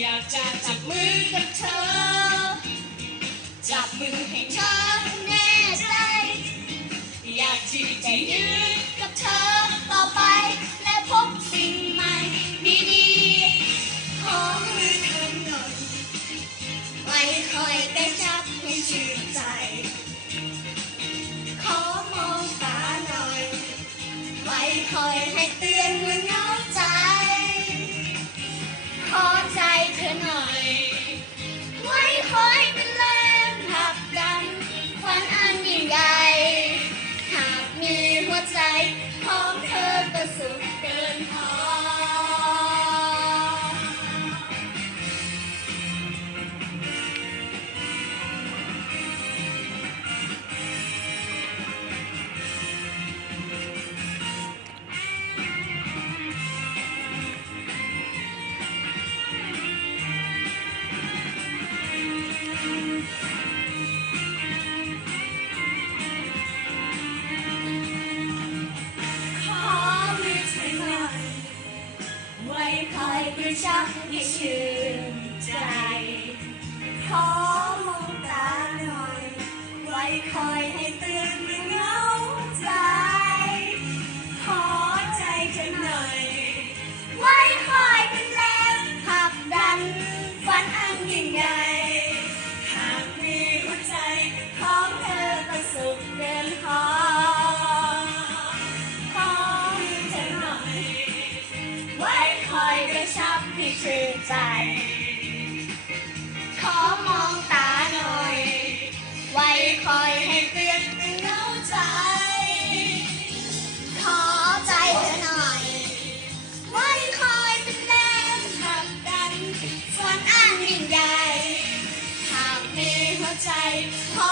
อยากจะจับมือกับเธอจับมือให้เธอแน่ใจอยากที่จะยืนกับเธอต่อไปและพบสิ่งใหม่ดีๆขอมือเธอหน่อยไว้คอยได้จับให้ชื่นใจขอมองตาหน่อยไว้คอยให้เตือนเมื่อเหงาใจขอใจเธอหน่อยไว้คอยเป็นแรงผลักดันฝันอันยิ่งใหญ่หากมีหัวใจของเธอก็สุขเกินพอคอยกระชับให้ชื่นใจขอมองตาหน่อยไว้คอยให้เตือนเมื่อเหงาใจขอใจเธอหน่อยไว้คอยเป็นแรงผลักดันฝันอันยิ่งใหญ่หากมีหัวใจของเธอก็สุขเกินพอคอยกระชับให้ชื่นใจขอมองตาหน่อยไว้คอยให้เตือนเป็นเหงาใจขอใจเธอหน่อยไว้คอยเป็นแรงผลักดันฝันอันยิ่งใหญ่หากมีหัวใจขอ